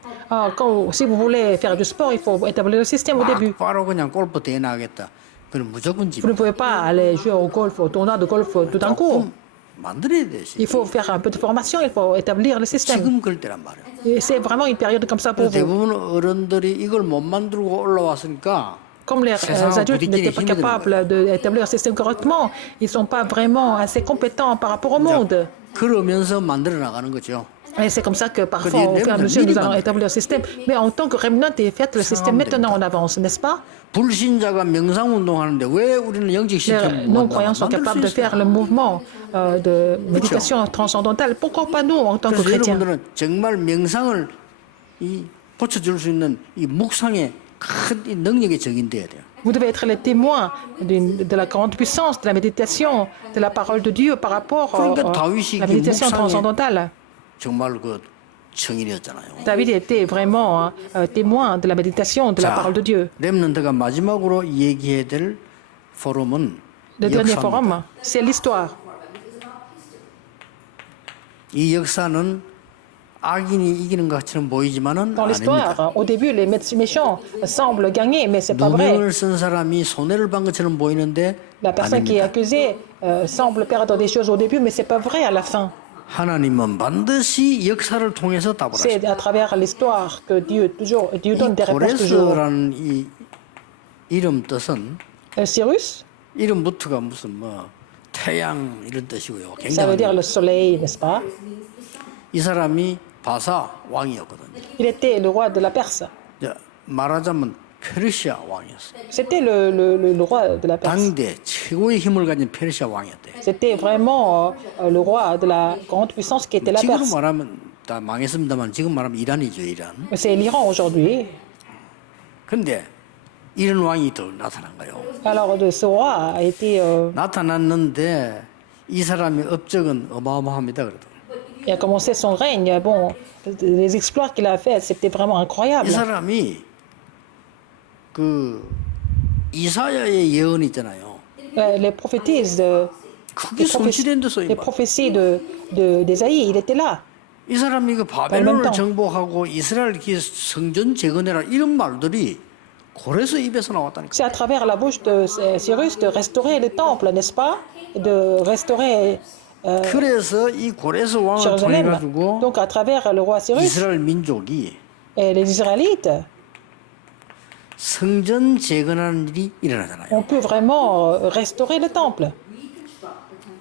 Si vous voulez faire du sport, il faut établir le système au début. 바로 그냥 골프 대회 나가겠다. 그럼 무조건 집. Vous ne pouvez pas aller jouer au golf, au tournoi de golf tout d'un coup. 만들어야 돼. Il faut faire un peu de formation, il faut établir le système. 지금 그럴 때란 말이에요. Et c'est vraiment une période comme ça pour vous. 대부분 어른들이 이걸 못 만들고 올라왔으니까 Comme les adultes n'étaient pas capables d'établir le système correctement, ils ne sont pas vraiment assez compétents par rapport au monde. 그러면서 만들어 나가는 거죠. Et c'est comme ça que parfois, au fur et à mesure, nous allons établir le système. Mais en tant que remnant, faites le système maintenant en avance, n'est-ce pas? 불신자가 명상운동하는데 왜 우리는 영적 Les 시스템 non-croyants sont capables de faire le mouvement de méditation transcendantale. Pourquoi pas nous, en tant que 그래서 chrétiens? 여러분들은 정말 명상을 고쳐줄 수 있는 이 묵상의 큰 이 능력의 적인돼야 돼요. Vous devez être les témoins de la grande puissance de la méditation, de la parole de Dieu par rapport à la méditation transcendantale. 정말 그 청인이었잖아요. David était vraiment témoin de la méditation de la parole de Dieu. 렘넌트가 마지막으로 얘기해야 될 포럼은 Le dernier 역사입니다. forum, c'est l'histoire. 이 역사는 악인이 이기는 것처럼 보이지만은 Dans 아닙니다. l'histoire, au début, les méchants semblent gagner, mais c'est pas vrai. 누명을 쓴 사람이 손해를 본 것처럼 보이는데 La personne qui est 아닙니다. accusée semble perdre des choses au début, mais c'est pas vrai à la fin. 하나님은 반드시 역사를 통해서 답을 하십니다. C'est à travers l'histoire que Dieu donne des réponses toujours. 고레스라는 이 이름 뜻은 Cyrus, 이름부터가 무슨 뭐 태양 이런 뜻이고요. ça veut dire 굉장히 le soleil, n'est-ce pas? 이 사람이 바사 왕이었거든요. Il était le roi de la Perse. 이제 말하자면 페르시아 왕이었어요. C'était le roi de la Perse. 당대 최고의 힘을 가진 페르시아 왕이었대요. C'était vraiment le roi de la grande puissance qui était la 지금 Perse. 말하면 다 망했습니다만 지금 말하면 이란이죠, 이란. C'est l'Iran aujourd'hui. 근데 이런 왕이 또 나타난 거예요. Alors ce roi a été, 나타났는데 이 사람의 업적은 어마어마합니다. 그래도 il a commencé son règne. Bon, les exploits qu'il a fait, c'était vraiment incroyable. 이 사람이 그 이사야의 예언 있잖아요. Les prophéties, 그게 성취된 데서 les prophéties d'Ésaïe, il était là. 이 사람이 그 바벨론을 정복하고 이스라엘 그 성전 재건해라 이런 말들이 고레스 입에서 나왔다니까. C'est à travers la bouche de Cyrus de restaurer le temple, n'est-ce pas? De restaurer 그래서 이 고레스 왕을 통해 Jérusalem. 가지고 Donc à travers le roi Cyrus 이스라엘 민족이 et les Israélites, 성전 재건하는 일이 일어나잖아요. on peut vraiment restaurer le temple.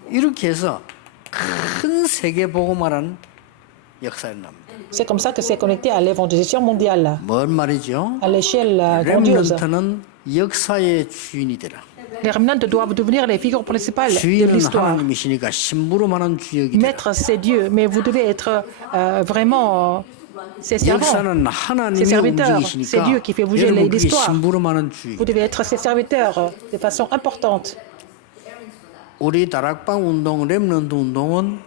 이렇게 해서 큰 세계 복음화라는 역사가 일어납니다. C'est comme ça que c'est connecté à l'évangélisation mondiale, 뭔 말이죠? à l'échelle grandiose. 렘넌트는 역사의 주인이 되라. Les remnants doivent devenir les figures principales de 주인은 l'histoire. 하나님이시니까 심부름하는 주역이 되라. Maître, c'est Dieu, mais vous devez être vraiment ses servants, 역사는 ses 하나님이 serviteurs. C'est 움직이시니까 Dieu qui fait bouger 여러분 그게 l'histoire. 심부름하는 주역이 Vous devez être ses serviteurs de façon importante. 우리 다락방 운동, 렘넌트 운동은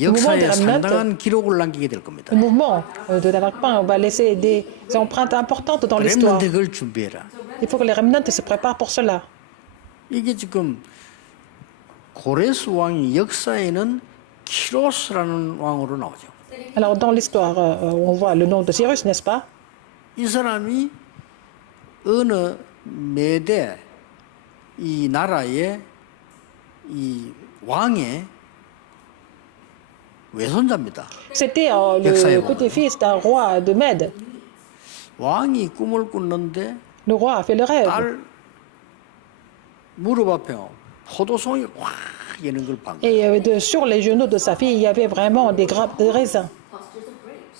역사에 렘넌트. 상당한 기록을 남기게 될 겁니다. Le mouvement de Darakpan va laisser des empreintes importantes dans l'histoire. 렘넌트 그걸 준비해라. Il faut que les remnants se préparent pour cela. 이게 지금 고레스 왕이 역사에는 키로스라는 왕으로 나오죠. Alors dans l'histoire, on voit le nom de Cyrus, n'est-ce pas? 이 사람이 어느 메대 이 나라의 이 왕의 외손자입니다. C'était le petit-fils d'un roi de Mède. 왕이 꿈을 꿨는데 Le roi a fait le rêve. 딸 무릎 앞에 포도송이 확 예는 걸 본 거예요. Et sur les genoux de sa fille, il y avait vraiment des grappes de raisin.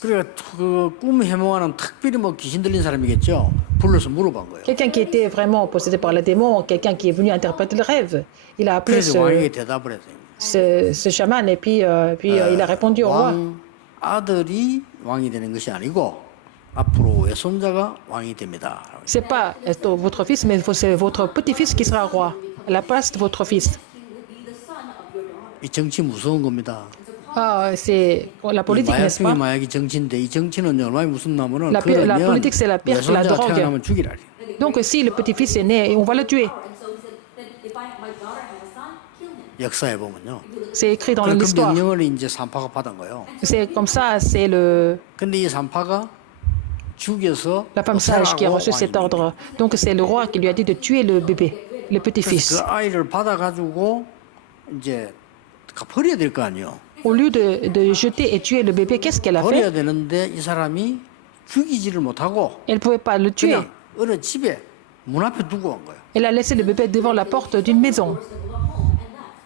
그래 그꿈 해몽하는 특별히 뭐 귀신 들린 사람이겠죠. 불러서 물어본 거예요. Quelqu'un qui était vraiment possédé par les démons, quelqu'un qui est venu interpréter le rêve. Il a appelé 그래서 왕에게 대답을 했어요. ce chaman et puis il a répondu au roi. 왕 아들이 왕이 되는 것이 아니고 앞으로 외손자가 왕이 됩니다. C'est pas votre fils, mais c'est votre petit-fils qui sera roi, à la place de votre fils. 이 정치 무서운 겁니다. Ah, c'est la politique, n'est-ce pas? 마약이 정치인데 이 정치는 얼마나 무섭냐면은 La politique, c'est la pire que la 외손자가 drogue. 태어나면 죽이라. Donc si le petit-fils est né, on va le tuer. 역사에 보면요. C'est écrit dans 그 l'histoire. 명령을 이제 산파가 받은 거예요. C'est comme ça, c'est 근데 이 산파가 죽여서 la femme sage qui a reçu cet 왕이 ordre. Donc c'est le roi qui lui a dit de tuer le bébé, le 그래서 petit-fils. 그 아이를 받아가지고 이제 버려야 될 거 아니에요. Au lieu de jeter et tuer le bébé, qu'est-ce qu'elle a 버려야 fait? 되는데 이 사람이 죽이지를 못하고 Elle ne pouvait pas le tuer. 그냥 어느 집에 문 앞에 두고 온 거예요. Elle a laissé le bébé devant la porte d'une maison.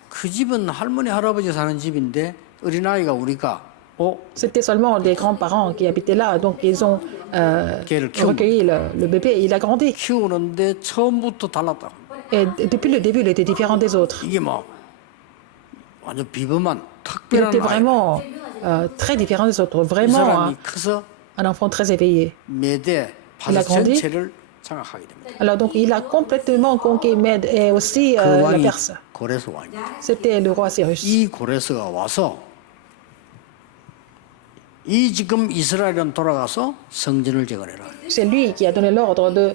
그 집은 할머니 할아버지 사는 집인데 어린아이가 오니까 C'était seulement des grands-parents qui habitaient là, donc ils ont 걔를 키운 recueilli le bébé. Il a grandi. 키우는데 처음부터 달랐다고. Et depuis le début, il était différent des autres. 이게 뭐 완전 비범한 Il 특별한 était 아이. vraiment très différent des autres. 이 Vraiment 사람이 커서 un enfant très éveillé. 메대 Il a 바다 grandi. 전체를 장악하게 됩니다. Alors donc, il a complètement conquis Mède et aussi 그 la 왕이 Perse. 고레스 왕입니다. C'était le roi Cyrus. 이 고레스가 와서 이 지금 이스라엘은 돌아가서 성전을 재건해라. C'est lui qui a donné l'ordre de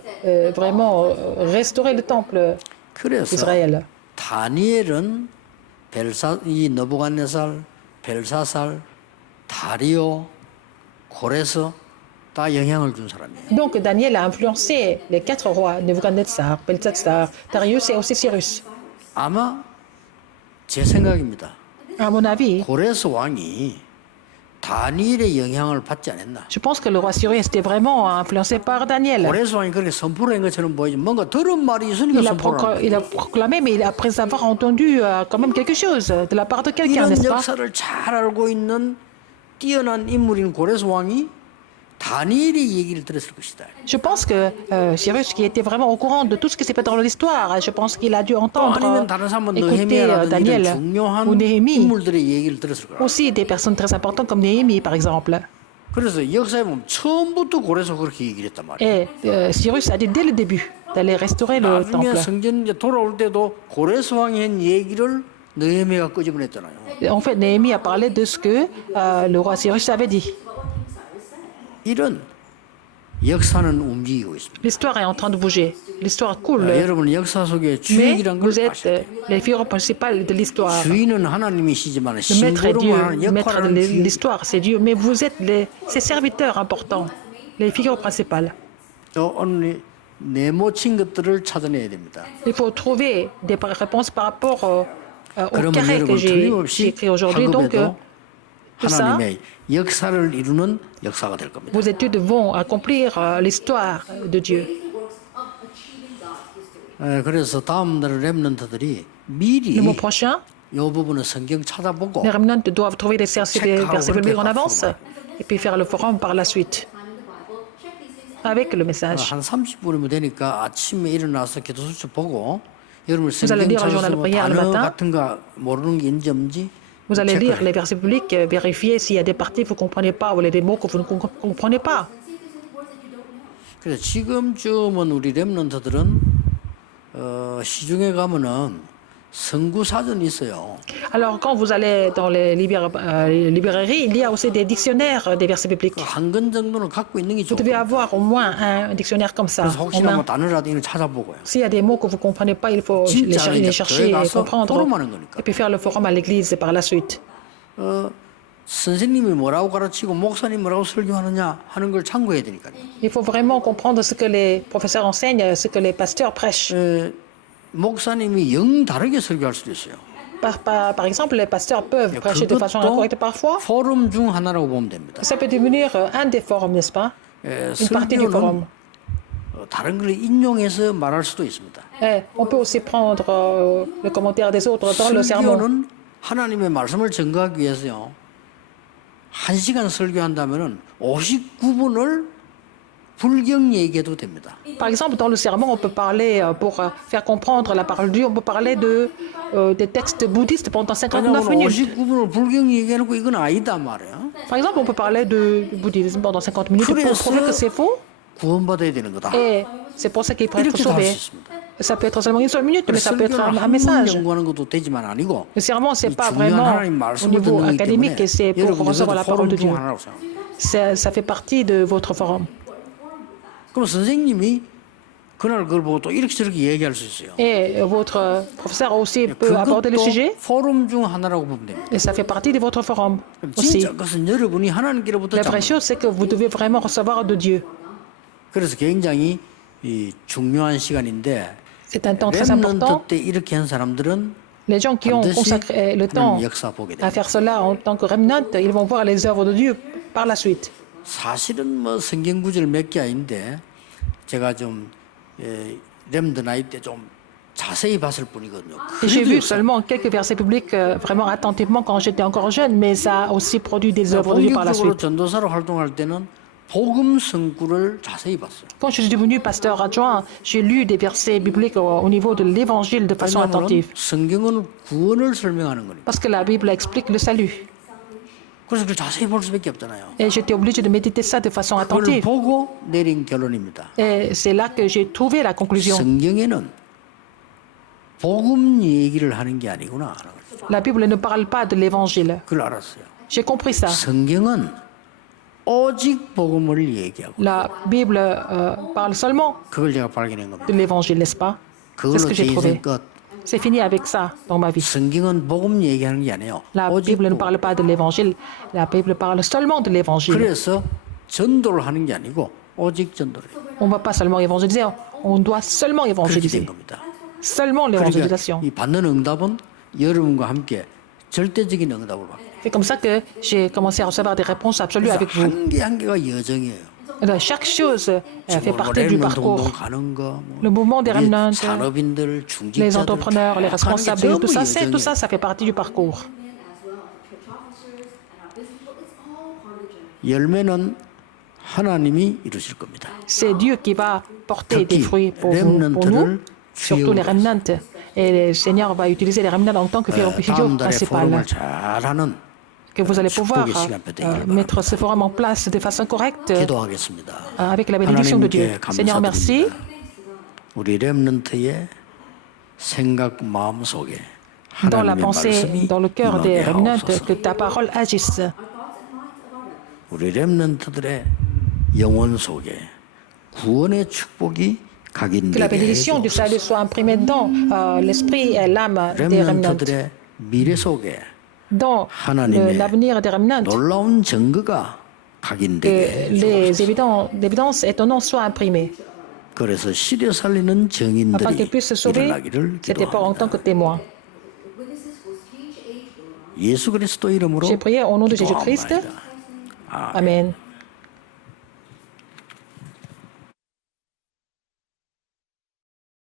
vraiment restaurer le temple 그래서 d'Israël. 다니엘은 이 느부갓네살, 벨사살, 다리오, 고레스 다 영향을 준 사람이에요. Donc Daniel a influencé les 4 rois, Nebuchadnezzar, Belshazzar, Darius et aussi Cyrus. 아마 제 생각입니다. À mon avis, 고레스 왕이 다니엘의 영향을 받지 않았나? je pense que le roi Cyrus était vraiment influencé par Daniel. 고레스 왕이 그렇게 선포를 한 것처럼 보이지 뭔가 들은 말이 있으니까 선포를 한 Il a proclamé, mais après avoir entendu quand même quelque chose de la part de quelqu'un, 이런 n'est-ce pas? 역사를 잘 알고 있는 뛰어난 인물인 고레스 왕이 다니엘의 얘기를 들었을 것이다. Je pense que Cyrus, qui était vraiment au courant de tout ce qui s'est fait dans l'histoire, je pense qu'il a dû 또 entendre, 아니면 다른 사람은 écouter 느헤미야라든지 Daniel 이런 ou 중요한 Néhémie, 인물들의 얘기를 들었을 거라. aussi des personnes très importantes comme Néhémie, par exemple. 그래서 역사에 보면 처음부터 고레스가 그렇게 얘기를 했단 말이에요. Et Cyrus a dit dès le début d'aller restaurer le 나중에 temple. 성전 이제 돌아올 때도 고레스 왕이 한 얘기를 느헤미야가 끄집어냈잖아요. En fait, Néhémie a parlé de ce que le roi Cyrus avait dit. 이런 역사는 움직이고 있습니다. L'histoire est en train de bouger. L'histoire coule. 여러분 역사 속에 Mais 주역이란 걸 vous êtes 아셔야 돼요. les figures principales de l'histoire. 주인은 하나님이시지만 Le maître est Dieu, 심부름을 하는 le maître 역할을 de 하는 주인. l'histoire, c'est Dieu. Mais vous êtes ses serviteurs importants, les figures principales. 오늘 네모친 것들을 찾아내야 됩니다. Il faut trouver des réponses par rapport au 그러면 carré que 여러분 j'ai 틀림없이 écrit aujourd'hui. Donc, 학업에도 tout ça, 하나님의 역사를 이루는 역사가 될 겁니다. vos études vont accomplir l'histoire de Dieu. 그래서 다음 날 렘넌트들이 Le 미리 mois prochain, 이 부분은 성경 찾아보고 les remnants doivent trouver des versets bibliques en 그렇게 avance et puis faire le forum par la suite avec le message. 한 30분이면 되니까 아침에 일어나서 기도 수첩 보고 여러분 Vous allez 성경 lire le journal 찾아서 de 뭐 prière le 단어 matin. 같은 거 모르는 게 있는지 없는지 Vous allez lire 체크해. les versets bibliques, vérifier s'il y a des parties que vous ne comprenez pas ou des mots que vous ne comprenez pas. 그래서 지금쯤은 우리 렘넌트들은 시중에 가면은 성구 사전이 있어요. Alors, quand vous allez dans les librairies, il y a aussi des dictionnaires des versets bibliques. 한 권 정도는 갖고 있는 게 Vous devez 좋아요. avoir au moins un dictionnaire comme ça. 그래서 en 혹시나 main. 뭐 단어라도 이런 찾아보고요. S'il y a des mots que vous ne comprenez pas, il faut 진짜 les 이제 chercher 교회 et 가서 comprendre. 포럼하는 거니까. Et puis faire le forum à l'église par la suite. 선생님이 뭐라고 가르치고 목사님이 뭐라고 설교하느냐 하는 걸 참고해야 되니까요. Il faut vraiment comprendre ce que les professeurs enseignent, ce que les pasteurs prêchent. 목사님이 영 다르게 설교할 수도 있어요. Par exemple, les pasteurs peuvent prêcher de façon incorrecte parfois. 포럼 중 하나라고 보면 됩니다. Ça peut devenir un des forums, n'est-ce pas? Une partie du forum. 설교는 다른 걸 인용해서 말할 수도 있습니다. Et on peut aussi prendre le commentaire des autres dans le sermon. 설교는 하나님의 말씀을 증거하기 위해서요. 1시간 설교한다면은 59분을 불경 얘기해도 됩니다. Par exemple, dans le sermon, on peut parler, pour faire comprendre la parole de Dieu, on peut parler des textes bouddhistes pendant 59 minutes. 59분을 불경 얘기해놓고 이건 아니다 말이에요. Par exemple, on peut parler du bouddhisme pendant 50 minutes pour prouver que c'est faux. 구원받아야 되는 거다. Et c'est pour ça qu'il faut être 이렇게도 할 sauvé. 수 있습니다. Ça peut être seulement une seule minute, mais ça peut être 설교를 un 한문 message. 연구하는 것도 되지만 아니고 Le sermon, c'est 이 pas 중요한 vraiment 하나님 au 말씀을 niveau 듣는 거기 académique, 때문에 c'est pour 여러분 recevoir la 이것도 parole 포럼 de 중 Dieu. 하나라고 생각합니다. Ça fait partie de votre forum. 그럼 선생님이 그날 그걸 보고 또 이렇게 저렇게 얘기할 수 있어요. Et votre professeur aussi peut aborder le 그것도 sujet. 포럼 중 하나라고 보면 됩니다. Et ça fait partie de votre forum 그럼 aussi. 진짜 그것은 여러분이 하나님께로부터 La vraie 잡는 chose, c'est que vous devez vraiment recevoir de Dieu. 그래서 굉장히 이 중요한 시간인데 C'est un temps très important. 렘넌트 때 이렇게 한 사람들은 Les gens qui ont 반드시 consacré le temps 하나님 역사 보게 à 됩니다. faire cela en tant que remnant, ils vont voir les œuvres de Dieu par la suite. 사실은 뭐 성경 구절 몇 개 아닌데 제가 좀 렘드 나이 때 좀 자세히 봤을 뿐이거든요. Et j'ai 그래도 vu 역사. seulement quelques versets bibliques vraiment attentivement quand j'étais encore jeune, mais ça a aussi produit des œuvres de Dieu par la 본격적으로 suite. 전도사로 활동할 때는 복음 성구를 자세히 봤어요. Quand je suis devenu pasteur adjoint, j'ai lu des versets bibliques au niveau de l'évangile de façon 왜냐하면 attentive. 성경은 구원을 설명하는 거니까. Parce que la Bible explique le salut. 그래서 그 자세히 볼 수밖에 없잖아요. Et j'étais obligé de méditer ça de façon 그걸 attentive. 보고 내린 결론입니다. Et c'est là que j'ai trouvé la conclusion. 성경에는 복음 얘기를 하는 게 아니구나. La Bible ne parle pas de l'évangile. 그걸 알았어요. J'ai compris ça. 성경은 오직 복음을 얘기하고 La Bible parle seulement 그걸 제가 발견한 겁니다. de l'évangile, n'est-ce pas? C'est ce 그걸로 que 제 j'ai 인생 trouvé. 끝. C'est fini avec ça dans ma vie. 성경은 복음 얘기하는 게 아니에요. La 오직 Bible ne 복음. parle pas de l'évangile. La Bible parle seulement de l'évangile. 그래서 전도를 하는 게 아니고 오직 전도를 해요. On ne va pas seulement évangéliser, on doit seulement 그렇게 된 évangéliser. 겁니다. Seulement 그러니까 l'évangélisation. 이 받는 응답은 여러분과 함께 절대적인 응답을 받고 C'est comme ça que j'ai commencé à recevoir des réponses absolues 그래서 avec vous. 한 개 한 개가 여정이에요. Chaque chose fait partie du 렘넌트 운동 parcours. 가는 거, Le mouvement des 우리 remnants, 산업인들, les 중직자들 entrepreneurs, les 다 responsables, 하는 게 tout ça, 전부 tout ça, 여정이에요. ça fait partie du parcours. 열매는 하나님이 이루실 겁니다. C'est Dieu qui va porter des 특히 fruits pour nous, 렘넌트를 surtout les 주역으로 remnants. Et le Seigneur va utiliser les remnants en tant que figure 다음 달에 principale. 포럼을 잘하는 Que vous allez pouvoir 축복의 mettre ce forum en place de façon correcte 기도하겠습니다. avec la bénédiction de Dieu. 하나님께 Seigneur, merci. 감사드립니다. 우리 렘넌트의 생각 마음 속에 Dans la 하나님의 pensée, 말씀이 dans le cœur des 임하게 remnants, 하옵소서. que ta parole agisse. 우리 렘넌트들의 영혼 속에 구원의 축복이 Que la 각인되게 bénédiction du salut soit imprimée dans l'esprit et l'âme des remnants. 렘넌트들의 미래 속에 Dans 하나님의 l'avenir des remnants, 놀라운 증거가 각인되게 que les 해주옵소서. évidences étonnantes soient imprimées, 그래서 시려 살리는 afin 정인들이 qu'ils puissent sauver 일어나기를 cet effort en tant que 기도합니다. témoins. 예수 그리스도 이름으로 J'ai prié au nom de Jésus-Christ. 기도합니다. Amen.